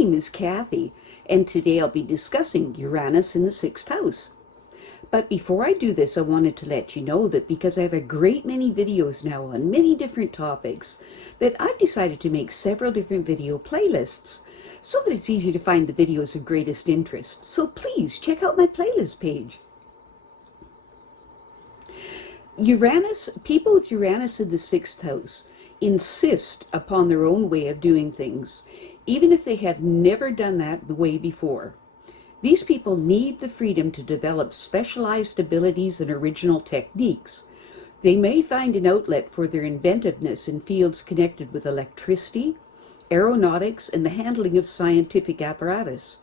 name is Kathy, and today I'll be discussing Uranus in the 6th house. But before I do this, I wanted to let you know that because I have a great many videos now on many different topics, that I've decided to make several different video playlists so that it's easy to find the videos of greatest interest. So please check out my playlist page. People with Uranus in the 6th house insist upon their own way of doing things, even if they have never done that the way before. These people need the freedom to develop specialized abilities and original techniques. They may find an outlet for their inventiveness in fields connected with electricity, aeronautics, and the handling of scientific apparatus.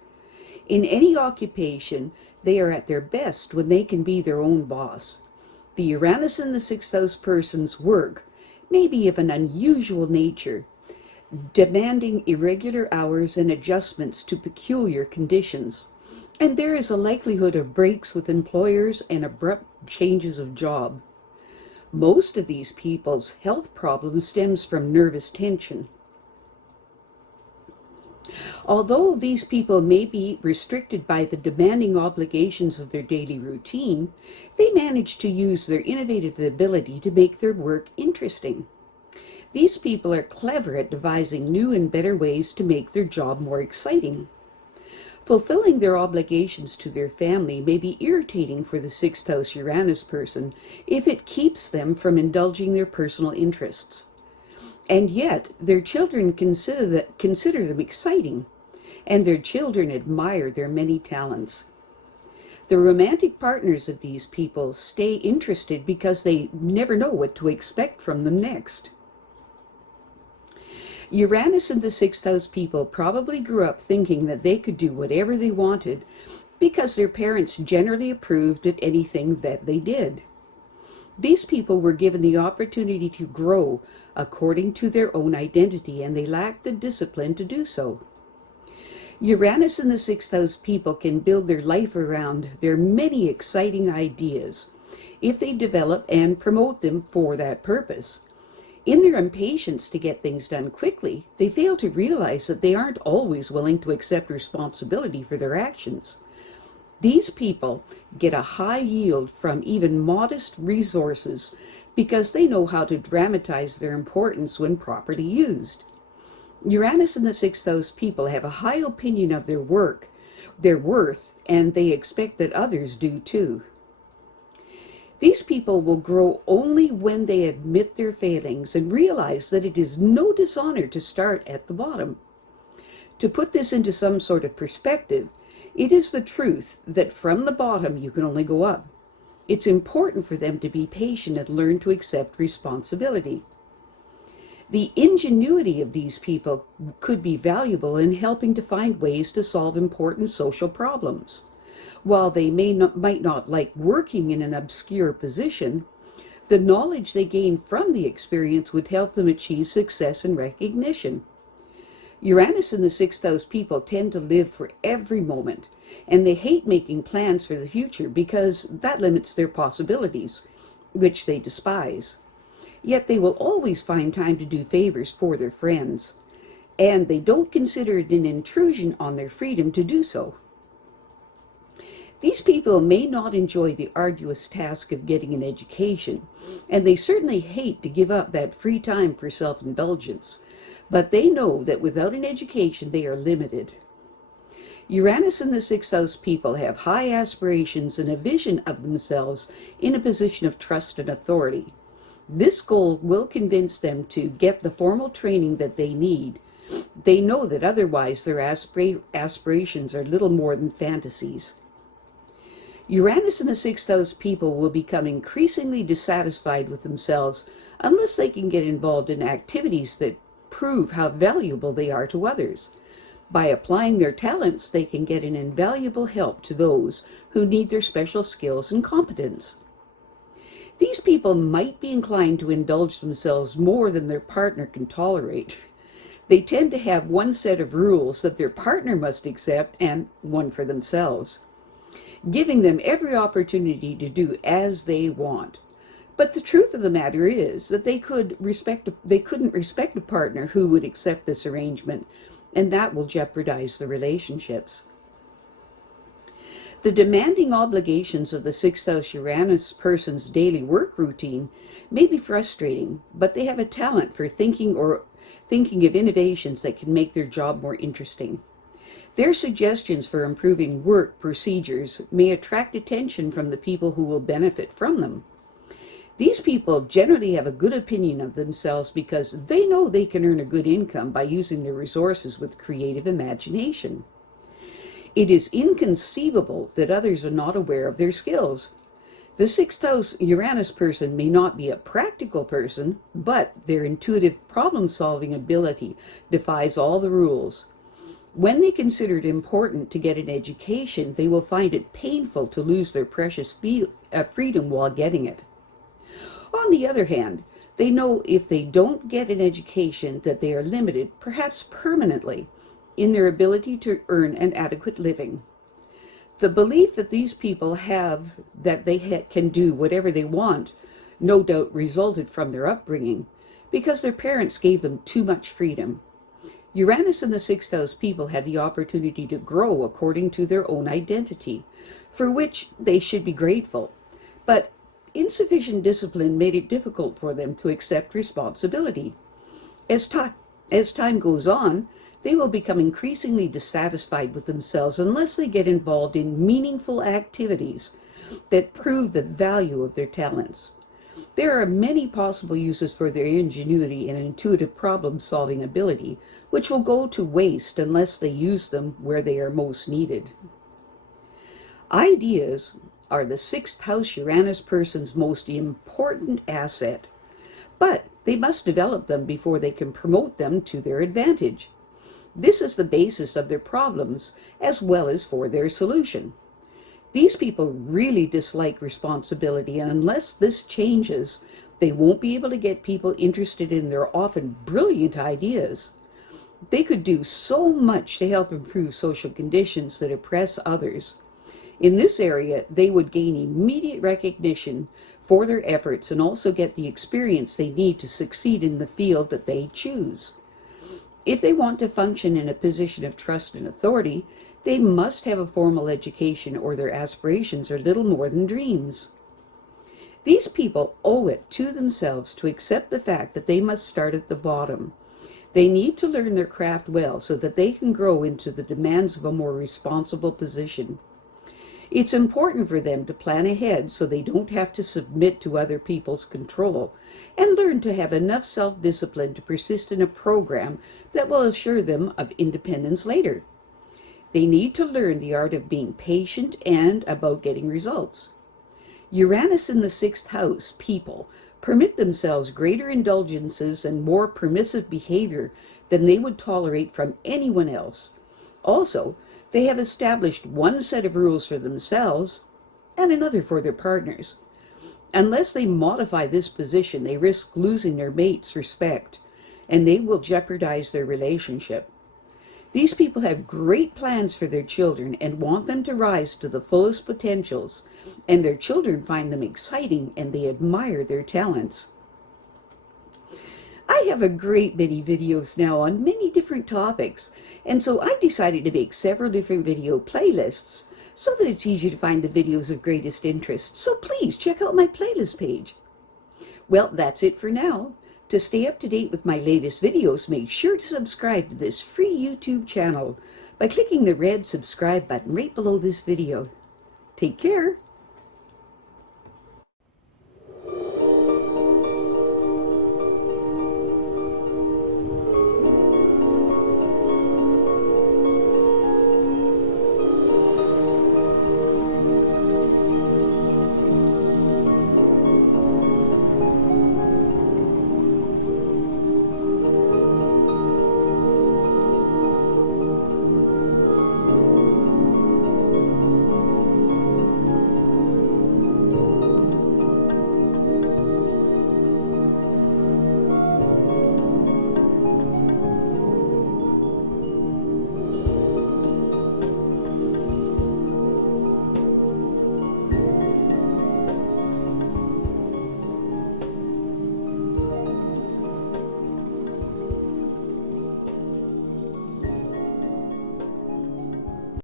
In any occupation, they are at their best when they can be their own boss. The Uranus in the 6th house person's work may be of an unusual nature, demanding irregular hours and adjustments to peculiar conditions. And there is a likelihood of breaks with employers and abrupt changes of job. Most of these people's health problems stems from nervous tension. Although these people may be restricted by the demanding obligations of their daily routine, they manage to use their innovative ability to make their work interesting. These people are clever at devising new and better ways to make their job more exciting. Fulfilling their obligations to their family may be irritating for the 6th house Uranus person if it keeps them from indulging their personal interests. And yet, their children consider them exciting, and their children admire their many talents. The romantic partners of these people stay interested because they never know what to expect from them next. Uranus and the 6th house people probably grew up thinking that they could do whatever they wanted because their parents generally approved of anything that they did. These people were given the opportunity to grow according to their own identity, and they lacked the discipline to do so. Uranus and the 6th house people can build their life around their many exciting ideas if they develop and promote them for that purpose. In their impatience to get things done quickly, they fail to realize that they aren't always willing to accept responsibility for their actions. These people get a high yield from even modest resources because they know how to dramatize their importance when properly used. Uranus and the 6th house people have a high opinion of their work, their worth, and they expect that others do too. These people will grow only when they admit their failings and realize that it is no dishonor to start at the bottom. To put this into some sort of perspective, it is the truth that from the bottom you can only go up. It's important for them to be patient and learn to accept responsibility. The ingenuity of these people could be valuable in helping to find ways to solve important social problems. While they might not like working in an obscure position, the knowledge they gain from the experience would help them achieve success and recognition. Uranus and the 6th house people tend to live for every moment, and they hate making plans for the future because that limits their possibilities, which they despise. Yet they will always find time to do favors for their friends, and they don't consider it an intrusion on their freedom to do so. These people may not enjoy the arduous task of getting an education, and they certainly hate to give up that free time for self-indulgence, but they know that without an education they are limited. Uranus and the 6th house people have high aspirations and a vision of themselves in a position of trust and authority. This goal will convince them to get the formal training that they need. They know that otherwise their aspirations are little more than fantasies. Uranus and the 6th house people will become increasingly dissatisfied with themselves unless they can get involved in activities that prove how valuable they are to others. By applying their talents, they can get an invaluable help to those who need their special skills and competence. These people might be inclined to indulge themselves more than their partner can tolerate. They tend to have one set of rules that their partner must accept and one for themselves, giving them every opportunity to do as they want. But the truth of the matter is that they couldn't respect a partner who would accept this arrangement, and that will jeopardize the relationships. The demanding obligations of the sixth house Uranus person's daily work routine may be frustrating, but they have a talent for thinking of innovations that can make their job more interesting. Their suggestions for improving work procedures may attract attention from the people who will benefit from them. These people generally have a good opinion of themselves because they know they can earn a good income by using their resources with creative imagination. It is inconceivable that others are not aware of their skills. The sixth house Uranus person may not be a practical person, but their intuitive problem-solving ability defies all the rules. When they consider it important to get an education, they will find it painful to lose their precious freedom while getting it. On the other hand, they know if they don't get an education that they are limited, perhaps permanently, in their ability to earn an adequate living. The belief that these people have that they can do whatever they want no doubt resulted from their upbringing, because their parents gave them too much freedom. Uranus and the sixth house people had the opportunity to grow according to their own identity, for which they should be grateful. But insufficient discipline made it difficult for them to accept responsibility. As time goes on, they will become increasingly dissatisfied with themselves unless they get involved in meaningful activities that prove the value of their talents. There are many possible uses for their ingenuity and intuitive problem-solving ability, which will go to waste unless they use them where they are most needed. Ideas are the sixth house Uranus person's most important asset, but they must develop them before they can promote them to their advantage. This is the basis of their problems as well as for their solution. These people really dislike responsibility, and unless this changes, they won't be able to get people interested in their often brilliant ideas. They could do so much to help improve social conditions that oppress others. In this area, they would gain immediate recognition for their efforts and also get the experience they need to succeed in the field that they choose. If they want to function in a position of trust and authority, they must have a formal education or their aspirations are little more than dreams. These people owe it to themselves to accept the fact that they must start at the bottom. They need to learn their craft well so that they can grow into the demands of a more responsible position. It's important for them to plan ahead so they don't have to submit to other people's control, and learn to have enough self-discipline to persist in a program that will assure them of independence later. They need to learn the art of being patient and about getting results. Uranus in the sixth house people permit themselves greater indulgences and more permissive behavior than they would tolerate from anyone else. Also, they have established one set of rules for themselves and another for their partners. Unless they modify this position, they risk losing their mate's respect, and they will jeopardize their relationship. These people have great plans for their children and want them to rise to the fullest potentials, and their children find them exciting and they admire their talents. I have a great many videos now on many different topics, and so I decided to make several different video playlists so that it's easier to find the videos of greatest interest. So please check out my playlist page. Well, that's it for now. To stay up to date with my latest videos, make sure to subscribe to this free YouTube channel by clicking the red subscribe button right below this video. Take care.